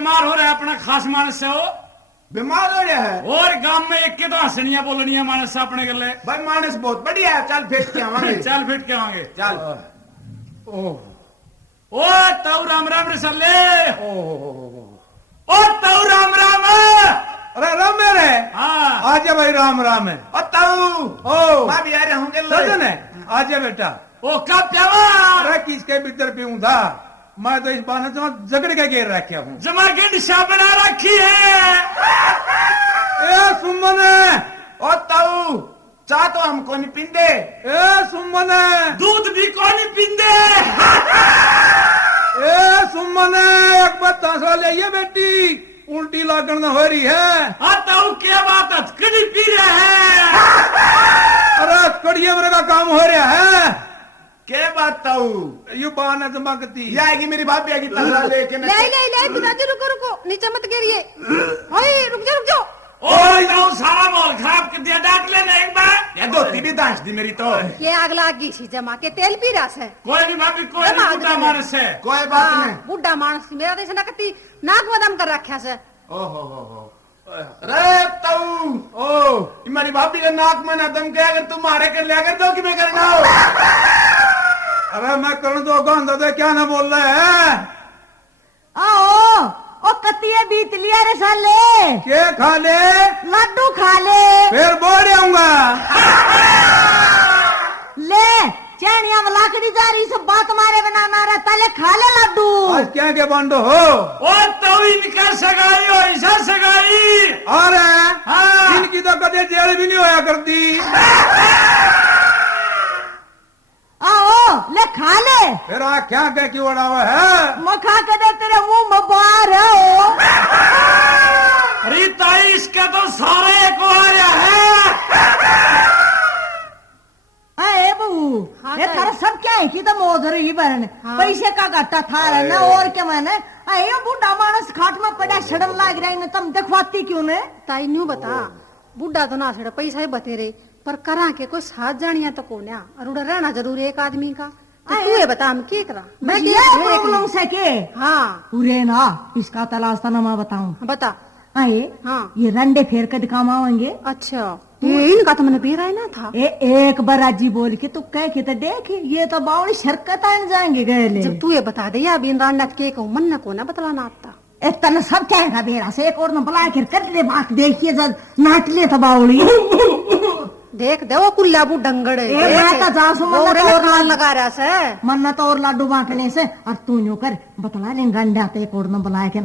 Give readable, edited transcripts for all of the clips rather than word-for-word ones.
बीमार हो रहा है अपना खास मानस से हो बीमार हो रहा है और गांव में एक के तो हंसनिया बोलनिया मानस से अपने गले भाई मानस बहुत बढ़िया है चल फेंक के आवांगे चल फिट के आवांगे चल ओ ताऊ राम राम रसल्ले ओह ओ ताऊ राम राम अरे राम मेरे हाँ आजा भाई राम राम है ओ ताऊ ओ मैं भी आ रहा हूँ सजन है आजा बेटा ओ कब प्यावा अरे किसके भीतर पीऊं था मैं तो इस बार तो झगड़ के घेर रखा हूँ जमा के दिशा बना रखी है ए सुमन ओ ताऊ चाह तो हमको नहीं पींदे ए सुमन दूध भी कौन पींदे ए सुमन एक बार तांसवा ले बेटी उल्टी लागण हो रही है हाँ ताऊ क्या बात है कभी पी रहे हैं अरे कड़िया मेरे का काम हो रहा है क्या बात ताऊ यू बहाना जमाकती ये आएगी मेरी भाभी आएगी तंगड़ा लेके ले ले ले पिताजी रुको रुको नीचे मत गिरिए ओए रुक जाओ ओए ताऊ सारा माल खराब कर दिया डांट लेना एक बार ये धोती भी दांच दी मेरी तो ये आग लागी सी जमा के तेल पी रहा है कोई नहीं भाभी कोई नहीं बूढ़ा मानस है कोई बात नहीं बुढ़ा मानस मेरा देश ना कती नाक बदम कर रखा से ओहो हो अरे ताऊ ओ मेरी भाभी के नाक में ना दम के अगर तुम्हारे कर लिया कर दो कि मैं करना अरे मैं कर दो गंदा दे क्या ना बोल रहे हैं आओ ओ कतिये बीत लिया रे साले के खा ले लड्डू खा ले फिर बोल आऊंगा ले चैनिया में लाकड़ी जा रही सब बात मारे बना मारा तले खा ले लड्डू आज क्या के बांडो हो ओ ताऊ इनका सगाई हो ऐसा सगाई अरे हाँ। इनकी तो कदे जेल भी नहीं होया करती आओ ले खा ले फिर आ क्या कह क्यों उड़ा हुआ है मखा के दे तेरे मुंह में बाहर है ओ अरे ताई इसका तो सारे को आ रहा है अरे बहू ये थारा सब क्या है कि तो मोद रही बहन पैसे का घाटा था रहा ना और क्या मैंने अरे बुढ़ा मानस खाट में पड़ा सड़न लाग रहा है तुम देखवाती क्यों ने ताई न्यू बता बुढ़ा तो ना सड़ा पैसा ही बतेरे पर करा के कोई साथ जानिया तो कौन और उड़ा रहना जरूरी एक आदमी का तो तू ये बता हम क्या करा मैं क्या प्रॉब्लम से के हाँ पूरे ना इसका तलाश था ना मैं बताऊं बता आए हाँ ये रंडे फेर के दिखावा होंगे अच्छा ये इनका तो मैंने पीरा ही ना था एक बार राजी बोल के तू कह के तो देख ये तो बावड़ी शरकत आन जाएंगे गए जब तू ये बता दे या अभी रांडा के कहूँ मन को ना बतलाना आता इतना सब कहेगा बेरा से एक और न बुला कर कर ले बात देखिए जब नाट ले तो बावड़ी देख दे वो कुल्ला बू डंगड़े और लगा रहा से मन्नत और लाडू बांटने से और तू यूं कर बतला ले गंडा तो एक और न बुला के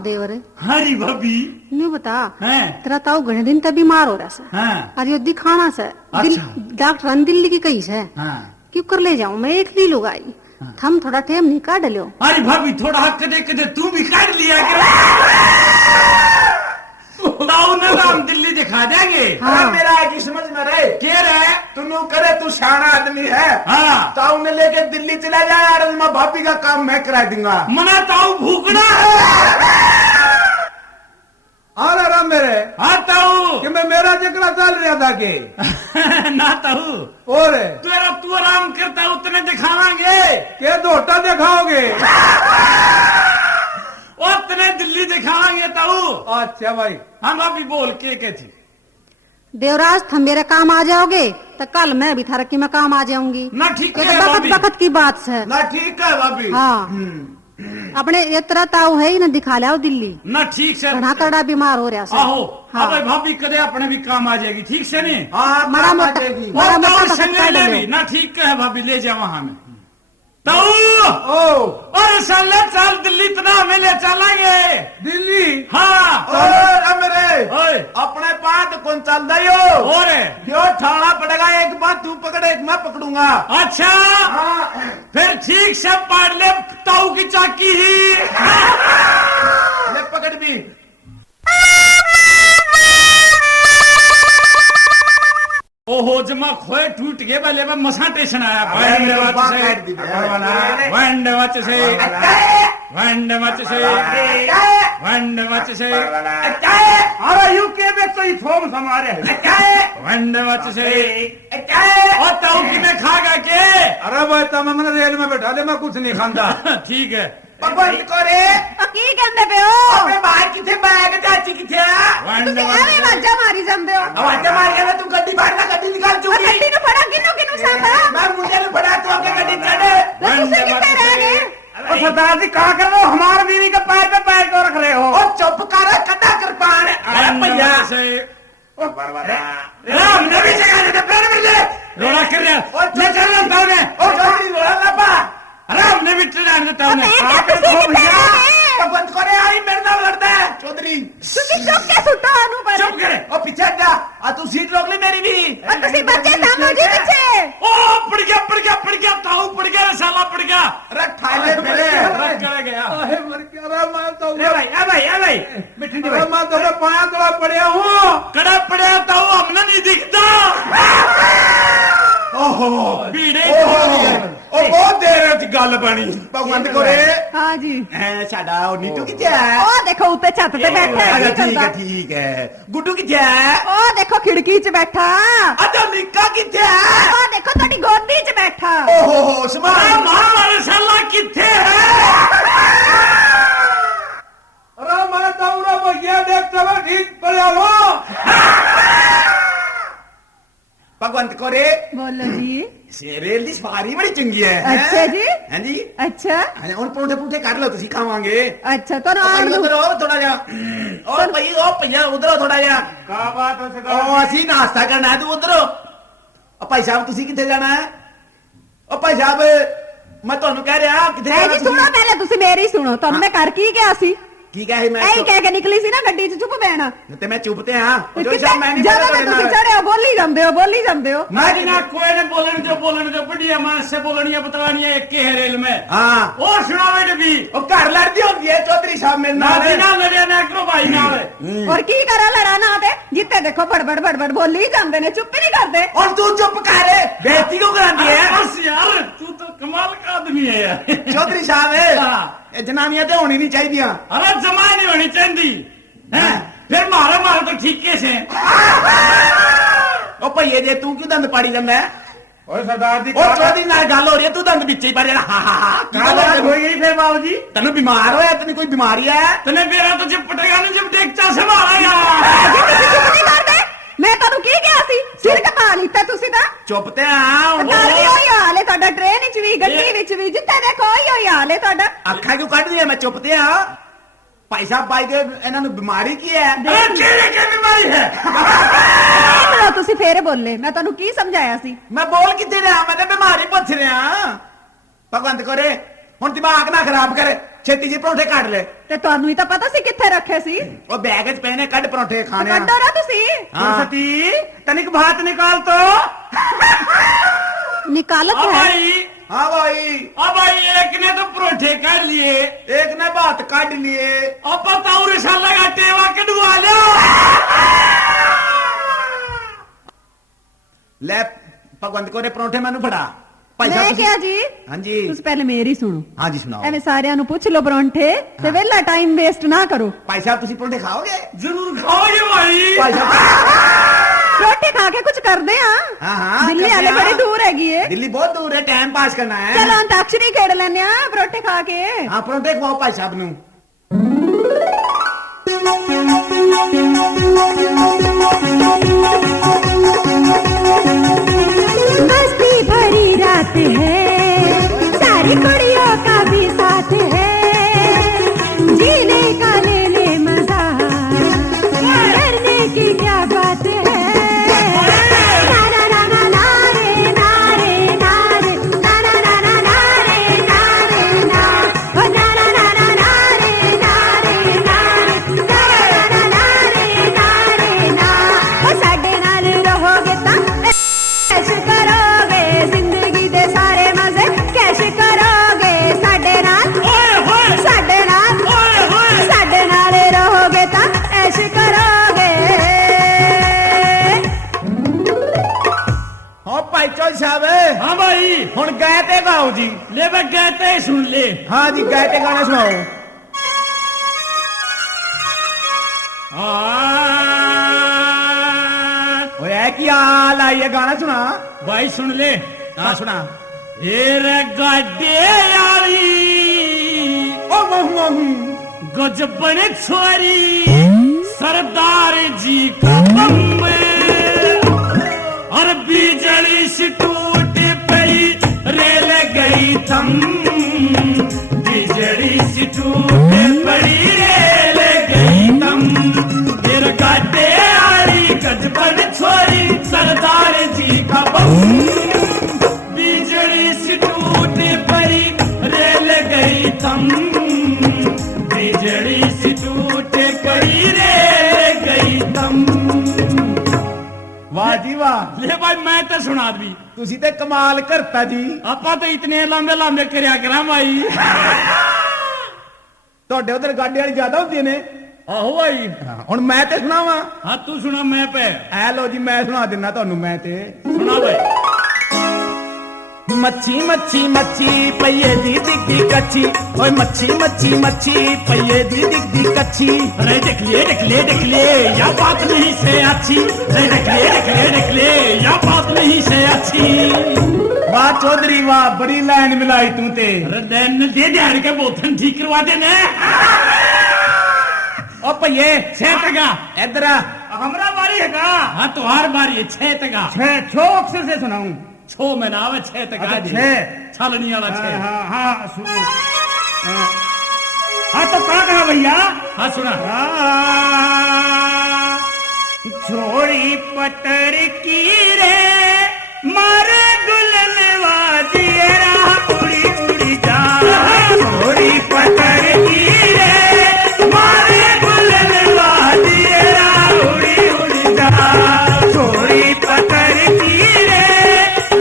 देवर हरी भाभी न्यू बता हैं तेरा ताऊ घने दिन तक बीमार हो रहा से हाँ और ये दिखाना से अच्छा। डॉक्टर दिल्ली की कही से हाँ क्यों कर ले जाऊं मैं एक ली लूंगा थम थोड़ा टेम नहीं काट लो अरे भाभी थोड़ा हक कदे कदे तू भी काट लिया कर ताऊ ने तो हम दिल्ली दिखा देंगे अरे मेरा आगे समझ में रहे क्या रहे तू करे तू शाना आदमी है हाँ ताऊ ने लेके दिल्ली चला जाए यार मैं भाभी का काम मैं करा दूंगा मना ताऊ भूखना है अरे राम मेरे हाँ ताऊ कि मैं मेरा जकड़ा चल रहा था के ना ताऊ और तेरा तू आराम करता उतने दिखावांगे के दोटा दिखाओगे उतने दिल्ली दिखावांगे ताऊ अच्छा भाई हम अभी बोल के थी देवराज थम मेरे काम आ जाओगे तो कल मैं भी थारकी में काम आ जाऊंगी ना ठीक ये है तो भाभी वक्त की बात है ना ठीक है भाभी हाँ अपने इतना ताऊ है ही ना दिखा लिया दिल्ली ना ठीक से कड़ा कड़ा बीमार हो रहा आहो हाँ। अब भाभी कदे अपने भी काम आ जाएगी ठीक से नहीं हाँ मरा काम आ मोटा जाएगी। मरा और ताऊ मोटा संगे ले भी ना ठीक है भाभी ले जा वहां में ताऊ ओ और साले चल दिल्ली इतना हमें ले चलेंगे दिल्ली हाँ और मेरे ओए अपने पास कौन चल रही हो और जो ठाड़ा पड़ेगा एक बात तू पकड़े एक मैं पकड़ूंगा अच्छा हाँ फिर ठीक से पाड़ ले ताऊ की चाकी ही ले पकड़ भी ओहो जमा खोए टूट गए पहले मैं मसा टेंशन आया अरे वंड बात मच काट दी से अरे वंड मच से वंड मच से वंड मच से अरे यूके में कोई फॉर्म हमारे वंड मच से और ताऊ की में खागा के अरे भाई तब मैंने रेल में बैठा दे मैं कुछ नहीं खांदा ठीक है बंद करे ਕੀ ਕਹਿੰਦੇ ਪਿਓ ਆਪਣੇ ਬਾਹਰ ਕਿੱਥੇ ਬੈਗ ਚਾਚੀ ਕਿੱਥੇ ਆ ਤੁਸੀਂ ਐਵੇਂ ਵਾਜਾ ਮਾਰੀ ਜਾਂਦੇ ਹੋ ਆਵਾਜ਼ਾਂ ਮਾਰ ਕੇ ਤੂੰ ਗੱਡੀ ਫੜ ਲੈ ਗੱਡੀ ਨਿਕਾਲ ਉਹ ਚੁੱਕੀ ਗੱਡੀ ਨੂੰ ਫੜਾ ਕਿਨੂੰ ਸਾਂਭਾ ਮੈਂ ਮੁੰਡੇ ਨੂੰ ਫੜਾ ਤੂੰ ਅੱਗੇ ਗੱਡੀ ਚੜ੍ਹ ਤੁਸੀਂ ਕਿੱਥੇ ਰਹਿ ਗਏ ओ सरदार जी कहा कर वो हमारे बीवी के पैर पे पैर क्यों रख ले हो ਉਹ ਚੁੱਪ ਕਰ ਕੱਢਾ ਕਿਰਪਾਨ ਆਇਆ ਭਈਆ ਰਾਮ ਨੇ ਵੀ ਜਗਾ ਦੇ ਪੈਰ ਮਿਲੇ रोड़ा कर रहा ਉਹ ਚੱਲ ਰਹਾ ਨੇ ਉਹ ਜੋੜੀ ਰੋਲਾ ਲੱਪਾ आराम ने भी चढ़ाने देता हूँ मैं क्या तुसी किथे रह गए ਉਹ ਬੰਦ ਕਰੇ ਆਈ ਮੇਰੇ ਨਾਲ ਲੜਦਾ ਹੈ ਚੌਧਰੀ ਤੁਸੀਂ ਚੁੱਕ ਕੇ ਸੁੱਟੋ ਉਹਨੂੰ ਪਰ ਚੁੱਪ ਕਰੇ ਉਹ ਪਿੱਛੇ ਜਾ ਆ ਤੂੰ ਸੀਟ ਰੋਕ ਲਈ ਮੇਰੀ ਵੀ और ਤੁਸੀਂ ਬੱਚੇ ਸਾਂਭੋ ਜੀ ਪਿੱਛੇ ओ पड़ गया ताऊ पड़ गया साला पड़ गया ਰੱਖ ਥਾਲੇ ਫਿਰੇ रख कर गया ਓਏ ਮਰ ਗਿਆ ਰਾ ਮੈਂ ਤਾਂ ए भाई बैठी नहीं भाई ਮੈਂ ਤਾਂ ਪਾਇਆ ਤਲਾ ਪੜਿਆ ਹੂੰ कड़ा पड़े ताऊ हमने नहीं दिखता ਓਹੋ भीड़े ਉਹ ਬਹੁਤ ਦੇਰ ਦੀ ਗੱਲ ਬਣੀ ਭਗਵੰਤ ਕੋਰੇ हाँ जी ਐ ਸਾਡਾ ਉਹ ਨੀਟੂ ਕਿੱਥੇ ਹੈ ओ देखो ऊपर छत पे बैठा है ਅੱਛਾ नहीं चलता ਠੀਕ ਹੈ ਗੁੱਡੂ ਕਿੱਥੇ ਹੈ ओ देखो खिड़की च बैठा ਅੱਛਾ ਨਿੱਕਾ ਕਿੱਥੇ ਹੈ ओ देखो थोड़ी गोदी च बैठा ਓਹੋ ਸਮਾਨ हमारे साला किथे है ਅਰੇ ਮੈਂ ਤਾਂ ਉਰਾ ਭਈਆ ਦੇਖ ਚਲਾ ਠੀਕ ਪੜਿਆ ਲੋ ਭਗਵੰਤ ਕੋਰੇ बोलो जी ਰੇਲ ਦੀ ਸਵਾਰੀ ਬੜੀ ਚੰਗੀ ਹੈ अच्छा जी ਹਾਂਜੀ अच्छा ਹੁਣ ਪਰੌਂਠੇ ਪੁੱਠੇ ਕਰ ਲਓ ਤੁਸੀਂ ਖਾਵਾਂਗੇ अच्छा तो ना ਭਾਈ ਉਧਰ ਉਹ ਥੋੜਾ ਜਿਹਾ ਉਹ ਭਈ ਉਹ ਭਈਆ ਉਧਰ ਥੋੜਾ ਜਿਹਾ क्या बात है सरदार ਉਹ ਅਸੀਂ ਨਾਸ਼ਤਾ ਕਰਨਾ ਹੈ, ਤੂੰ ਉਧਰ ਉਹ ਭਾਈ ਸਾਹਿਬ ਤੁਸੀਂ ਕਿੱਥੇ ਜਾਣਾ ਹੈ ਉਹ ਭਾਈ ਸਾਹਿਬ ਮੈਂ ਤੁਹਾਨੂੰ ਕਹਿ ਰਿਹਾ ਕਿੱਥੇ ਐ ਜਾਣਾ ਜੀ ਸੁਣੋ ਤੁਸੀਂ? ਪਹਿਲੇ ਤੁਸੀਂ ਮੇਰੀ ਸੁਣੋ ਤੁਹਾਨੂੰ ਮੈਂ ਕਰ ਕੀ ਗਿਆ ਸੀ ਕੀ ਕਹੇ ਮੈਂ ਐਂ ਕਹਿ ਕੇ ਨਿਕਲੀ ਸੀ ਨਾ ਗੱਡੀ 'ਚ ਚੁੱਪ ਬੈਣਾ ਤੇ ਮੈਂ ਚੁੱਪ ਤੇ ਹਾਂ ਉਹ ਜੋ ਸਾਹਿਬ ਮੈਂ ਨਹੀਂ ਜਦੋਂ ਬੋਲਿਆ ਤੱਕ ਤੁਹਾਡੇ ਤੁਸੀਂ ਨਾਲ। ਚੜਿਆ ਬੋਲੀ ਜਾਂਦੇ ਹੋ मैं जी ना कोई ने बोलने जो बढ़िया मान से बोलनी है बतानी है एक के है रेल में ਹਾਂ और सुनावे ने भी ਉਹ ਘਰ ਲੜਦੀ ਹੁੰਦੀ ਹੈ ਚੌਧਰੀ ਸਾਹਿਬ ਮੇਰੇ ना ਨਾਲ बिना लड़े ना करो भाई नाल ਔਰ ਕੀ ਕਰਾਂ ਲੜਾਣਾ ਤੇ ਜਿੱਤੇ ਦੇਖੋ ਬੜਬੜ ਬੋਲੀ ਜਾਂਦੇ ਨੇ ਚੁੱਪ ਹੀ ਨਹੀਂ ਕਰਦੇ ਹੁਣ ਤੂੰ ਚੁੱਪ ਕਰ ਬੇਇੱਜ਼ਤੀ ਕਿਉਂ ਕਰਾਂਦੀ ਹੈ बस यार तू तो कमाल का आदमी है यार ਚੌਧਰੀ ਸਾਹਿਬ हाँ। ਇਹ ਜਨਾਨੀਆਂ ਤੇ ਹੋਣੀ ਨਹੀਂ ਚਾਹੀਦੀਆਂ अरे जमा नहीं होनी चाहिए हैं? फिर मारे तो ठीक कैसे ਉਹ ਭਈਏ ਜੇ ਤੂੰ ਕਿਉਂ ਦੰਦ ਪਾੜੀ ਜਾਂਦਾ ਹੈ ओए सरदार जी ਉਹ ਚੌਧਰੀ ਨਾਲ ਗੱਲ ਹੋ ਰਹੀ ਹੈ ਤੂੰ ਦੰਦ ਵਿੱਚ ਹੀ ਪਾ ਰਿਹਾ ਹਾਂ ਹਾਂ ਹਾਂ क्या बात हो गई फिर बाबू जी ਤੈਨੂੰ ਬਿਮਾਰ ਹੋਇਆ ਤੈਨੂੰ ਕੋਈ ਬਿਮਾਰੀ ਹੈ तने मेरा तो जब पटेगा नहीं जब टेक्चा से मारा यार ਤੁਸੀਂ ਚੁੱਪ ਨਹੀਂ ਕਰਦੇ ਮੈਂ ਤੁਹਾਨੂੰ ਕੀ ਕਿਹਾ ਸੀ ਸਿਰ ਕਪਾ ਲਿੱਤਾ ਤੁਸੀਂ ਤਾਂ ਚੁੱਪ ਤੇ ਆ ਨਾਲ ਵੀ ਉਹੀ ਹਾਲ ਹੈ ਤੁਹਾਡਾ ਟ੍ਰੇਨ ਵਿੱਚ ਵੀ ਗੱਡੀ ਵਿੱਚ ਵੀ ਜਿੱਥੇ ਦੇਖੋ ਉਹੀ ਹਾਲ ਹੈ ਤੁਹਾਡਾ ਅੱਖਾਂ ਕਿਉਂ ਕੱਢ ਰਹੀ ਹੈ ਮੈਂ ਚੁੱਪ ਤੇ ਆ ਭਾਈ ਸਾਹਿਬ ਬਾਈ ਦੇ ਇਹਨਾਂ ਨੂੰ ਬਿਮਾਰੀ ਕੀ ਹੈ अरे केले की बीमारी है ਲੋ ਤੁਸੀਂ ਫੇਰ ਬੋਲੇ ਮੈਂ ਤੁਹਾਨੂੰ ਕੀ ਸਮਝਾਇਆ ਸੀ ਮੈਂ ਬੋਲ ਕਿੱਥੇ ਰਿਹਾ ਮੈਂ ਤਾਂ ਬਿਮਾਰੀ ਪੁੱਛ ਰਿਹਾ ਭਗਵੰਤ ਕੋਰੇ ਹੁਣ ਦਿਮਾਗ ਨਾ ਖਰਾਬ ਕਰ ਛੇਤੀ ਜਿਹੇ ਪਰੌਂਠੇ ਕੱਢ ਲੈ ਤੇ ਤੁਹਾਨੂੰ ਹੀ ਤਾਂ ਪਤਾ ਸੀ ਕਿੱਥੇ ਰੱਖੇ ਸੀ ਉਹ ਬੈਗ 'ਚ ਪਏ ਨੇ ਕੱਢ ਪਰੌਂਠੇ ਖਾਣੇ ਆ ਕੱਢੋ ਨਾ ਤੁਸੀਂ हाँ। सती तनिक भात निकाल तो ਨਿਕਾਲੋ अब भाई हाँ भाई अब भाई एक ने तो परोठे काट लिए एक ने बात काट लिए अब बताओ रेशा लगा टेवा कटवा लो ਲੈ ਭਗਵੰਤ ਕੋਰੇ ਪਰੌਂਠੇ ਮੈਨੂੰ ਫੜਾ ਭਾਈ ਮੈਂ ਸਾਹਿਬ ਕਿਹਾ ਜੀ ਹਾਂਜੀ ਤੁਸੀਂ ਪਹਿਲੇ ਮੇਰੀ ਸੁਣੋ ਹਾਂਜੀ ਸੁਣਾਓ ਐਵੇਂ ਸਾਰਿਆਂ ਨੂੰ ਪੁੱਛ ਲਓ ਪਰੌਂਠੇ ਤੇ ਵਿਹਲਾ ਟਾਈਮ ਵੇਸਟ ਨਾ ਕਰੋ ਭਾਈ ਸਾਹਿਬ ਤੁਸੀਂ ਪਰੌਂਠੇ ਖਾਓਗੇ जरूर खाओगे भाई ਭਾਈ ਸਾਹਿਬ ਰੋਟੀ ਖਾ ਕੇ ਕੁਝ ਕਰਦੇ ਆ हाँ हाँ ਦਿੱਲੀ करते ਵਾਲੇ हैं। ਬੜੀ ਦੂਰ ਹੈਗੀ ਏ दिल्ली बहुत दूर है टाइम पास करना है ਚਲੋ ਅੰਤਾਕਸ਼ਰੀ ਖੇਡ ਲੈਨੇ ਆ ਪਰੌਂਠੇ ਖਾ ਕੇ हाँ परोठे खवाओ भाई साहब नू मस्ती भरी रात है सारी कुड़ियों का भी साथ है जीने का ले ले मजा डरने की क्या बात है ना ना ना ना ना रे ना रे ना रे ना ना ना ना ना रे ना रे ना ओ ना ना ना ना ना रे ना रे ना रे ना ना ना रे ना रे ना ओ साडे नाल रहोगे तां कैश करोगे जिंदगी दे सारे मजे कैश करोगे साडे नाल साडे नाल रहोगे तां ऐश करोगे हाँ भाई चौधरी साहब हाँ भाई हुन गए ते गाओ जी ले मैं कहते ही सुन ले हाँ जी गए ते गाना सुनाओ ओए की हाल आई है गाना सुना भाई सुन ले हाँ सुना ए रे गाडे यारी ओ गजबन छोरी सरदार जी का बम और बिजली से टूट पड़ी रेल गई थम, बिजली से टूट पड़ी रेल गई थम, फिर काटे आड़ी गजबन छोरी सरदार जी का बम, बिजली से टूट पड़ी रेल गई थम, बिजली से टूट पड़ी रेल गई थम। वाह जी वाह, ले भाई मैं तो सुना दी, ਤੁਸੀਂ ਤੇ ਕਮਾਲ ਕਰਤਾ ਜੀ। ਆਪਾਂ ਤਾਂ ਇਤਨੇ ਲੰਬੇ ਲੰਬੇ ਕਰਿਆ ਕਰਾਂ ਭਾਈ। ਤੁਹਾਡੇ ਉਧਰ ਗਾਡੇ ਵਾਲੀ ਜ਼ਿਆਦਾ ਹੁੰਦੀਆਂ ਨੇ। ਆਹੋ ਭਾਈ, ਹੁਣ ਮੈਂ ਤੇ ਸੁਣਾਵਾਂ। ਹਾਂ ਤੂੰ ਸੁਣਾ ਮੈਂ ਪੈ ਐ ਲੋ ਜੀ ਮੈਂ ਸੁਣਾ ਦਿੰਦਾ ਤੁਹਾਨੂੰ। ਮੈਂ ਤੇ ਸੁਣਾ ਭਾਈ। मच्छी मच्छी मच्छी पइए दी दिखदी कच्छी, ओए मच्छी मच्छी मच्छी पइए दी दिखदी कच्छी, अरे देख ले या बात नहीं से अच्छी, अरे देख ले या बात नहीं से अच्छी। वाह चौधरी वाह, बड़ी लाइन मिलाई तू ते। अरे दैन दे ध्यान के बोतन ठीक करवा देने। ओ पइए छह टका इधर आ। हमरा बारी है का? हाँ तुम्हार बारी है। 6 टका। 6 छो अक्षर से सुनाऊं। 6 में ना आवे 6 टका। अच्छा 6 छालनी वाला 6। हाँ हाँ हाँ तो क्या कहा भैया? हाँ सुना। छोड़ी पतर की रे मारे दुल्हनवा दियरा उड़ी उड़ी जा, छोड़ी पतर की रे मारे दुल्हनवा दियरा उड़ी उड़ी जा, छोड़ी पतर की रे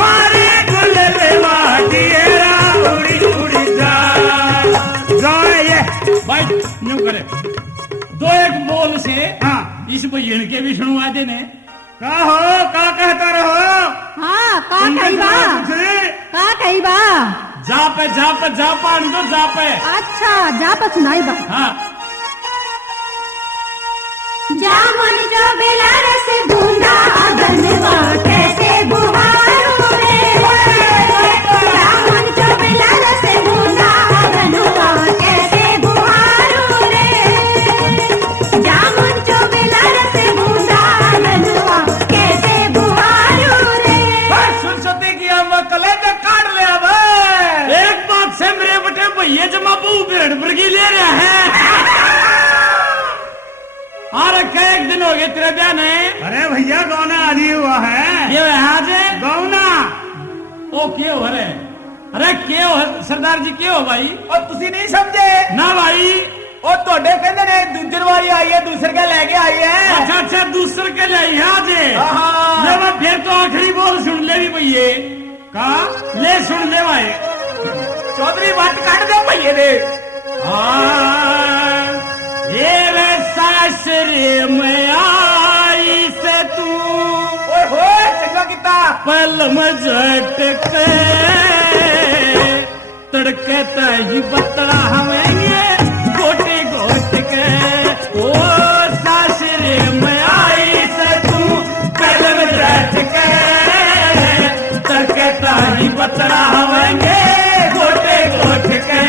मारे दुल्हनवा दियरा उड़ी उड़ी जा। ये भाई न्यू करे 2-1 बोल से हाँ इस भैया के भी सुनवा देने। का हो का कहता रहो? हाँ का कही बा, का कही बा। जा पानी तो जा पे। अच्छा जा पर सुनाई बा। हाँ जामुन जो बेला रस बूंदा अगनवा कैसे बुहारू रे, जामुन जो बेला रस बूंदा अगनवा कैसे बुहारू रे, जामुन जो बेला रस बूंदा अगनवा कैसे बुहारू रे। सुन सती की हम कलेजा काट ले अब। एक बात से मेरे बटे भैया जमा बू भेड़ मुर्गी ले रहे हैं। अरे कई दिन हो गए तेरे ब्याह ने। अरे भैया गौना आदि हुआ है। ये यहाँ से गौना ओ क्यों हो रहे? अरे क्यों हो सरदार जी क्यों हो भाई? और तुसी नहीं समझे ना भाई। और तोड़े कहते ने दूसरी वाली आई है, दूसरे के लेके आई है। अच्छा दूसरे के लिए यहाँ से। हाँ। ले भाई फिर तो आखिरी बोल सुन ले भी भैया का ले सुन ले भाई। चौधरी बात काट दे भैया ने। ये रे सासरे में आई से तू ओए चंगा किता पल में झटके तड़के तही बतरा हमें गोटे गोट के। ओ सासरे में आई से तू पल में झटके तड़के तही बतरा हमें गोटे गोट के।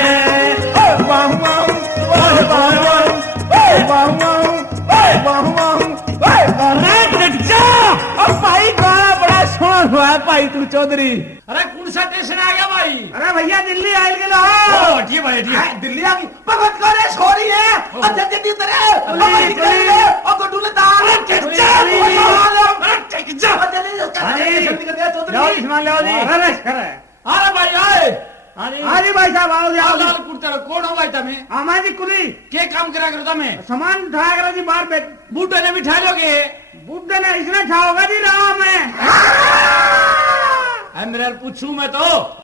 भाई गाना बड़ा सोना हुआ है भाई तू चौधरी। अरे कौन सा स्टेशन आ गया भाई? अरे भैया दिल्ली आयल के ठीक भाई ठीक। दिल्ली आ गई भगत करे छोरी है। अच्छा जल्दी उतरे हमारी चले और गड्डू ने दाल जल्दी कर दिया चौधरी। अरे भाई आए। अरे भाई साहब आओ लाल जाओ। कुर्ता कौन हो भाई तमें? आमा जी कुली के काम करा करो तमें? सामान उठाया करो जी बाहर बैठ। बूटे ने बिठा लोगे? बुड्ढे ने इसने छाओगा जी राह में। मेरे पूछू मैं तो